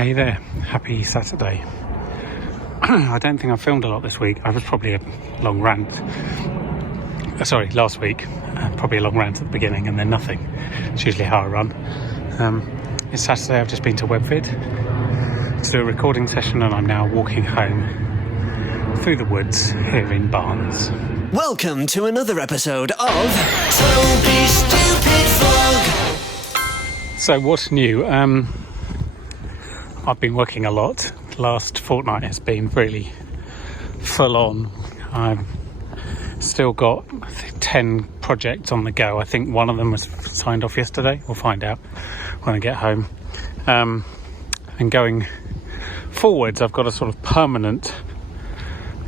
Hey there, happy Saturday. I don't think I filmed a lot this week. I was probably a long rant. Last week. Probably a long rant at the beginning and then nothing. It's usually how I run. It's Saturday, I've just been to Webvid to do a recording session and I'm now walking home through the woods here in Barnes. Welcome to another episode of Toby's Stupid Vlog. So what's new? I've been working a lot. The last fortnight has been really full on. I've still got 10 projects on the go. I think one of them was signed off yesterday. We'll find out when I get home. And going forwards, I've got a sort of permanent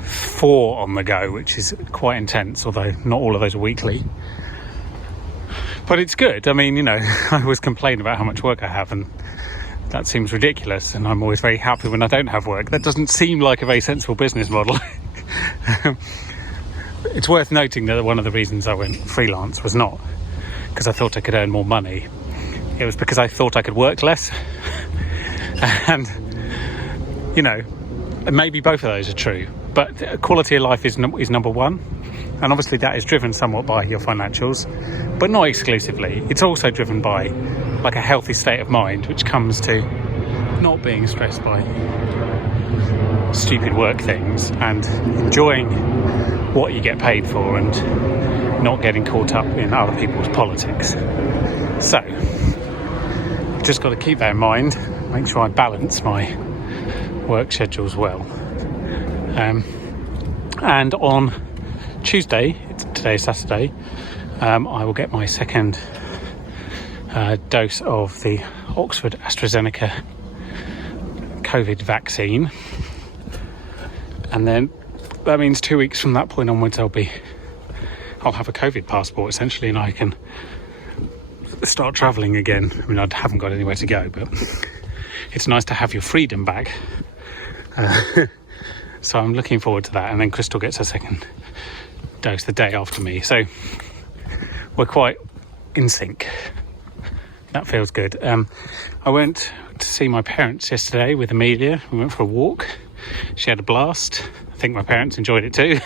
4 on the go, which is quite intense, although not all of those are weekly. But it's good. I mean, I always complain about how much work I have, and that seems ridiculous, and I'm always very happy when I don't have work. That doesn't seem like a very sensible business model. It's worth noting that one of the reasons I went freelance was not because I thought I could earn more money. It was because I thought I could work less. And, maybe both of those are true. But quality of life is number one. And obviously that is driven somewhat by your financials, but not exclusively. It's also driven by a healthy state of mind, which comes to not being stressed by stupid work things and enjoying what you get paid for and not getting caught up in other people's politics. So, just got to keep that in mind, make sure I balance my work schedules well. And on Tuesday, today's Saturday, I will get my second dose of the Oxford AstraZeneca COVID vaccine, and then that means 2 weeks from that point onwards I'll have a COVID passport essentially, and I can start travelling again. I mean, I haven't got anywhere to go, but it's nice to have your freedom back. So I'm looking forward to that, and then Crystal gets her second dose the day after me, so we're quite in sync. That feels good. I went to see my parents yesterday with Amelia. We went for a walk. She had a blast. I think my parents enjoyed it too.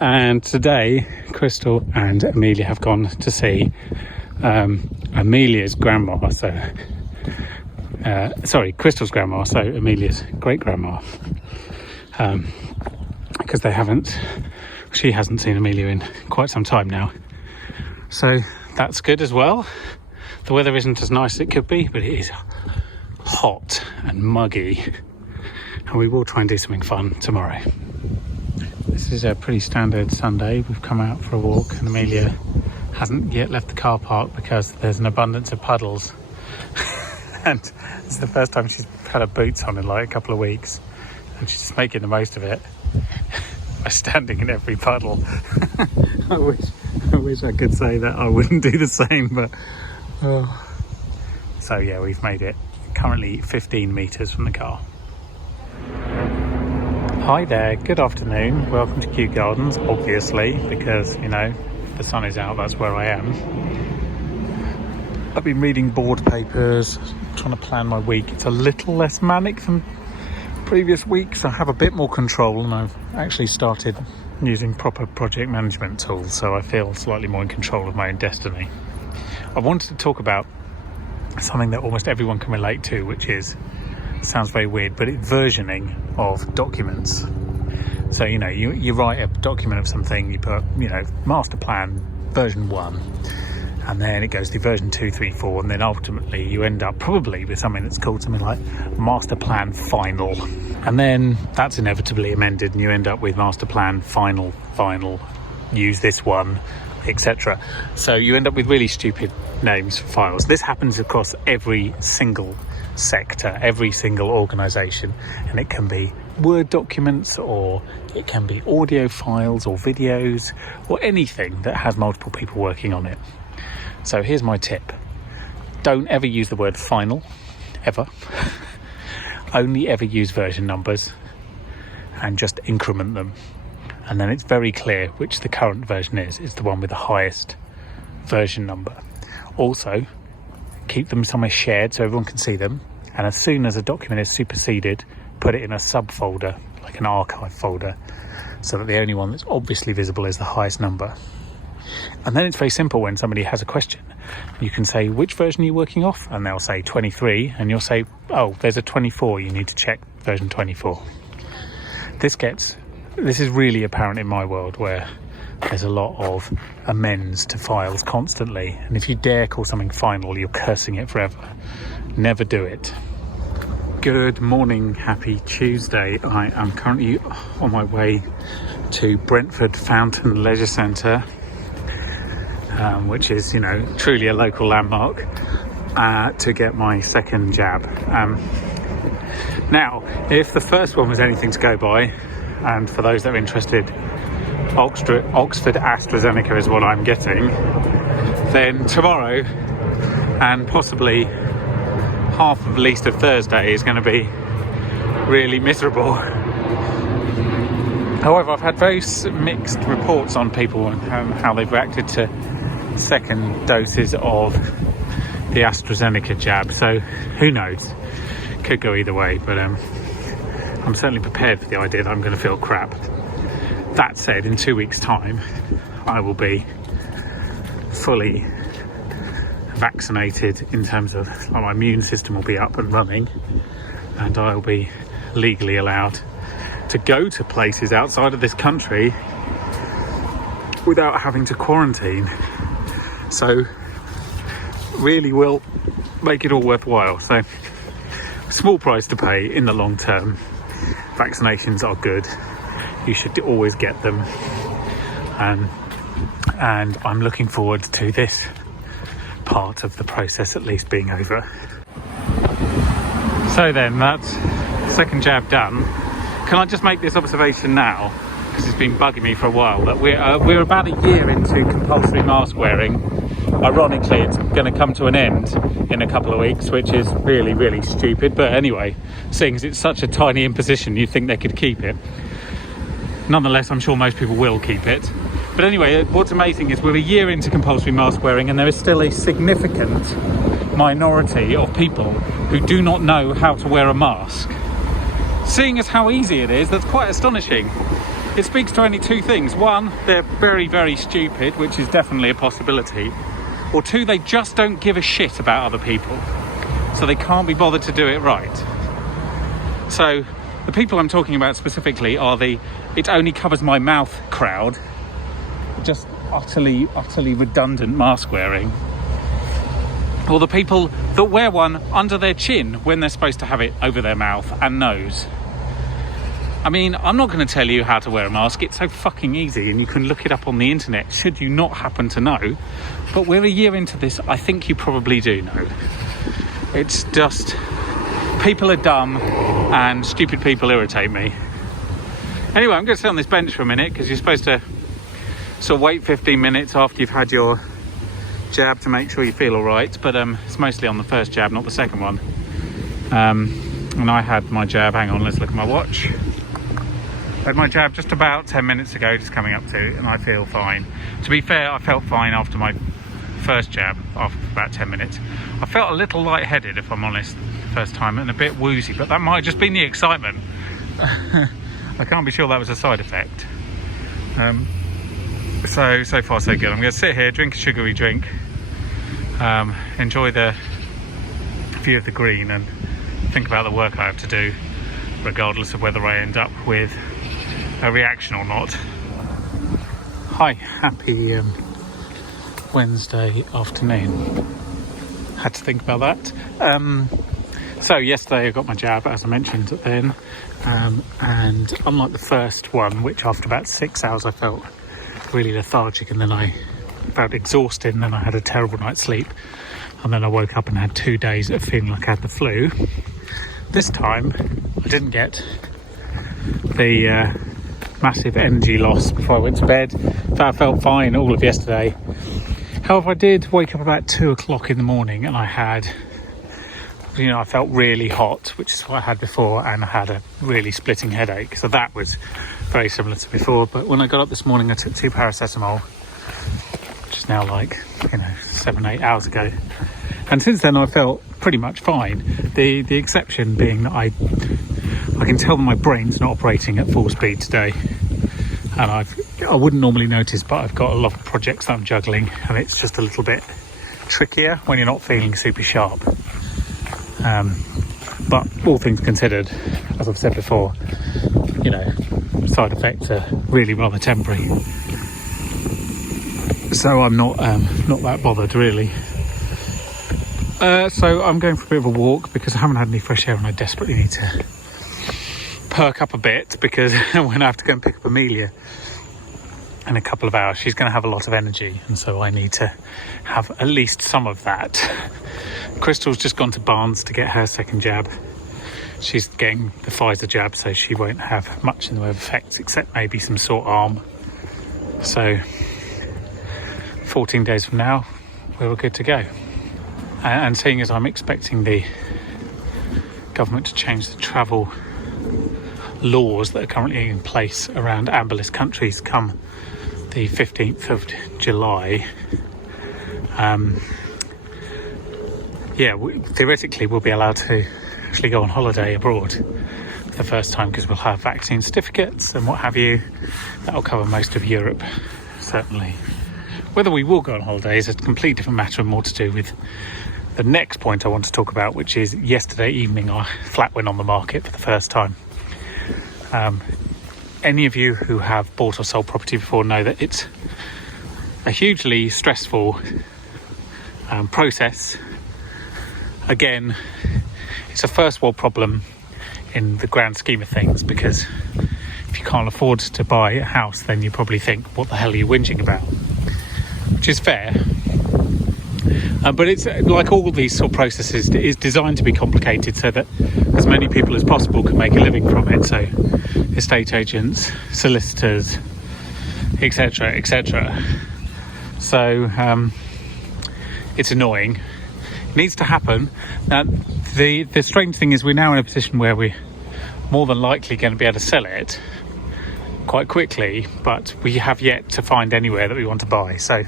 And today Crystal and Amelia have gone to see Amelia's grandma, Crystal's grandma, so Amelia's great grandma, because she hasn't seen Amelia in quite some time now, so that's good as well. The weather isn't as nice as it could be, but it is hot and muggy, and we will try and do something fun tomorrow. This is a pretty standard Sunday. We've come out for a walk and Amelia hasn't yet left the car park because there's an abundance of puddles. And it's the first time she's had her boots on in like a couple of weeks, and she's just making the most of it by standing in every puddle. I wish I could say that I wouldn't do the same, but so yeah, we've made it. Currently 15 metres from the car. Hi there, good afternoon. Welcome to Kew Gardens, obviously, because the sun is out, that's where I am. I've been reading board papers, trying to plan my week. It's a little less manic than previous weeks. I have a bit more control, and I've actually started using proper project management tools, so I feel slightly more in control of my own destiny. I wanted to talk about something that almost everyone can relate to, which sounds very weird, but it's versioning of documents. So, you write a document of something, you put, master plan version 1, and then it goes to version 2, 3, 4, and then ultimately you end up probably with something that's called something like master plan final. And then that's inevitably amended, and you end up with master plan final, use this one, etc. So you end up with really stupid names for files. This happens across every single sector, every single organisation, and it can be Word documents, or it can be audio files or videos, or anything that has multiple people working on it. So here's my tip. Don't ever use the word final, ever. Only ever use version numbers and just increment them. And then it's very clear which the current version is. It's the one with the highest version number. Also, keep them somewhere shared so everyone can see them. And as soon as a document is superseded, put it in a subfolder, like an archive folder, so that the only one that's obviously visible is the highest number. And then it's very simple when somebody has a question. You can say, which version are you working off? And they'll say 23, and you'll say, oh, there's a 24, you need to check version 24. This is really apparent in my world, where there's a lot of amends to files constantly, and if you dare call something final, you're cursing it forever. Never do it. Good morning, happy Tuesday. I am currently on my way to Brentford Fountain Leisure Centre, which is, truly a local landmark, to get my second jab. Now, if the first one was anything to go by, and for those that are interested, Oxford AstraZeneca is what I'm getting, then tomorrow and possibly half of at least of Thursday is going to be really miserable. However, I've had very mixed reports on people and how they've reacted to second doses of the AstraZeneca jab, so who knows, could go either way, but I'm certainly prepared for the idea that I'm going to feel crap. That said, in 2 weeks' time I will be fully vaccinated, in terms of my immune system will be up and running, and I'll be legally allowed to go to places outside of this country without having to quarantine. So really will make it all worthwhile. So small price to pay in the long term. Vaccinations are good, you should always get them, and I'm looking forward to this part of the process at least being over. So then, that's second jab done. Can I just make this observation now, because it's been bugging me for a while, that we're about a year into compulsory mask wearing. Ironically, it's going to come to an end in a couple of weeks, which is really, really stupid. But anyway, seeing as it's such a tiny imposition, you'd think they could keep it. Nonetheless, I'm sure most people will keep it. But anyway, what's amazing is we're a year into compulsory mask wearing, and there is still a significant minority of people who do not know how to wear a mask. Seeing as how easy it is, that's quite astonishing. It speaks to only two things. One, they're very, very stupid, which is definitely a possibility. Or two, they just don't give a shit about other people, so they can't be bothered to do it right. So the people I'm talking about specifically are the "it only covers my mouth" crowd, just utterly redundant mask wearing, or the people that wear one under their chin when they're supposed to have it over their mouth and nose. I mean, I'm not going to tell you how to wear a mask. It's so fucking easy, and you can look it up on the internet should you not happen to know. But we're a year into this, I think you probably do know. It's just, people are dumb and stupid people irritate me. Anyway, I'm going to sit on this bench for a minute, because you're supposed to sort of wait 15 minutes after you've had your jab to make sure you feel all right. But it's mostly on the first jab, not the second one. And I had my jab, hang on, let's look at my watch. I had my jab just about 10 minutes ago, just coming up to, and I feel fine. To be fair, I felt fine after my first jab, after about 10 minutes. I felt a little lightheaded, if I'm honest, first time, and a bit woozy, but that might have just been the excitement. I can't be sure that was a side effect. So far so good. I'm going to sit here, drink a sugary drink, enjoy the view of the green, and think about the work I have to do, regardless of whether I end up with a reaction or not. Hi, happy Wednesday afternoon. Had to think about that. So yesterday I got my jab, as I mentioned then, and unlike the first one, which after about 6 hours I felt really lethargic, and then I felt exhausted, and then I had a terrible night's sleep, and then I woke up and had 2 days of feeling like I had the flu. This time I didn't get the massive energy loss before I went to bed. I felt fine all of yesterday. However, I did wake up about 2 o'clock in the morning, and I had, I felt really hot, which is what I had before, and I had a really splitting headache. So that was very similar to before. But when I got up this morning, I took 2 paracetamol, which is now like, 7-8 hours ago. And since then I felt pretty much fine. The exception being that I can tell that my brain's not operating at full speed today. And I wouldn't normally notice, but I've got a lot of projects that I'm juggling, and it's just a little bit trickier when you're not feeling super sharp. But all things considered, as I've said before, you know, side effects are really rather temporary. So I'm not that bothered really. So I'm going for a bit of a walk because I haven't had any fresh air and I desperately need to perk up a bit, because when I have to go and pick up Amelia in a couple of hours, she's going to have a lot of energy, and so I need to have at least some of that. Crystal's just gone to Barnes to get her second jab. She's getting the Pfizer jab, so she won't have much in the way of effects except maybe some sore arm. So 14 days from now we're good to go. And seeing as I'm expecting the government to change the travel laws that are currently in place around amberless countries come the 15th of July, theoretically we'll be allowed to actually go on holiday abroad for the first time, because we'll have vaccine certificates and what have you. That'll cover most of Europe, certainly. Whether we will go on holiday is a completely different matter, and more to do with the next point I want to talk about, which is yesterday evening our flat went on the market for the first time. Any of you who have bought or sold property before know that it's a hugely stressful process. Again, it's a first world problem in the grand scheme of things, because if you can't afford to buy a house, then you probably think, what the hell are you whinging about? Which is fair. But it's like all these sort of processes, it is designed to be complicated so that as many people as possible can make a living from it. So estate agents, solicitors, etc, etc. So it's annoying. It needs to happen. Now the strange thing is we're now in a position where we're more than likely going to be able to sell it quite quickly, but we have yet to find anywhere that we want to buy. So,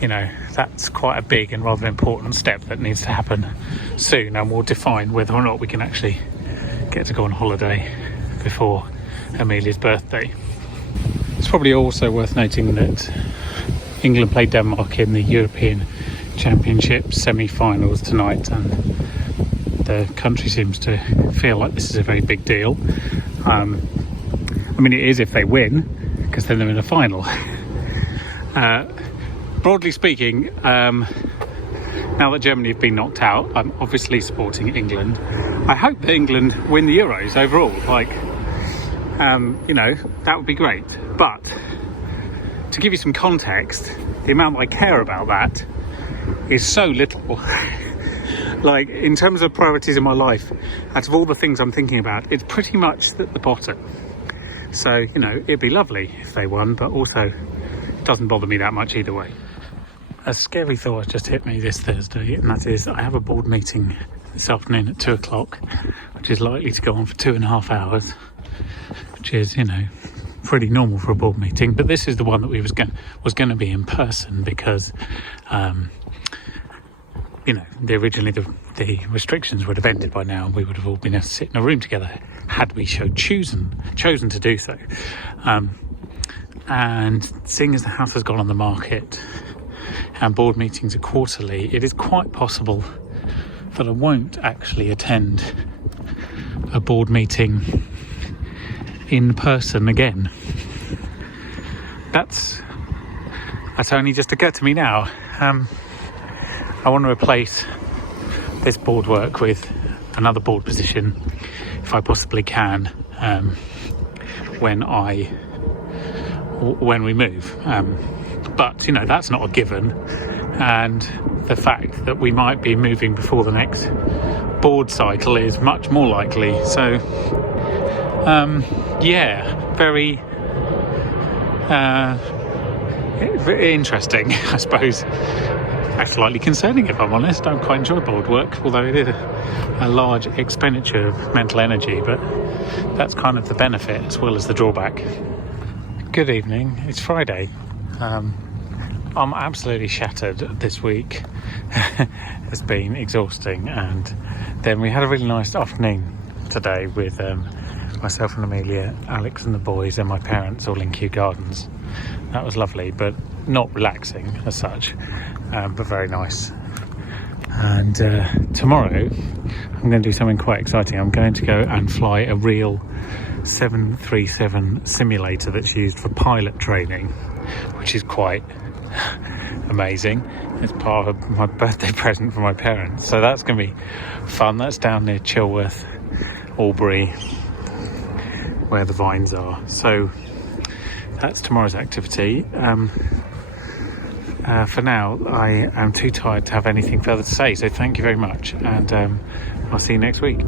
you know, that's quite a big and rather important step that needs to happen soon, and we'll define whether or not we can actually get to go on holiday before Amelia's birthday. It's probably also worth noting that England played Denmark in the European Championship semi-finals tonight, and the country seems to feel like this is a very big deal. I mean, it is if they win, because then they're in a final. Broadly speaking, now that Germany have been knocked out, I'm obviously supporting England. I hope that England win the Euros overall. You know, that would be great. But to give you some context, the amount I care about that is so little. Like, in terms of priorities in my life, out of all the things I'm thinking about, it's pretty much at the bottom. So, you know, it'd be lovely if they won, but also it doesn't bother me that much either way. A scary thought just hit me this Thursday, and that is I have a board meeting this afternoon at 2 o'clock, which is likely to go on for 2.5 hours, which is, you know, pretty normal for a board meeting. But this is the one that we was going to be in person, because you know, originally the restrictions would have ended by now, and we would have all been able to sit in a room together had we chosen to do so. And seeing as the house has gone on the market and board meetings are quarterly, it is quite possible that I won't actually attend a board meeting in person again. That's only just occurred to me now. I want to replace this board work with another board position, if I possibly can, when we move. But, you know, that's not a given. And the fact that we might be moving before the next board cycle is much more likely. So, very interesting, I suppose. Slightly concerning, if I'm honest. I don't quite enjoy board work, although it is a large expenditure of mental energy, but that's kind of the benefit as well as the drawback. Good evening. It's Friday. I'm absolutely shattered this week. It's been exhausting, and then we had a really nice afternoon today with myself and Amelia, Alex and the boys, and my parents all in Kew Gardens. That was lovely, but not relaxing as such, but very nice. And tomorrow I'm going to do something quite exciting. I'm going to go and fly a real 737 simulator that's used for pilot training, which is quite amazing. It's part of my birthday present for my parents, so that's going to be fun. That's down near Chilworth, Albury, where the vines are. So that's tomorrow's activity. For now, I am too tired to have anything further to say, so thank you very much, and I'll see you next week.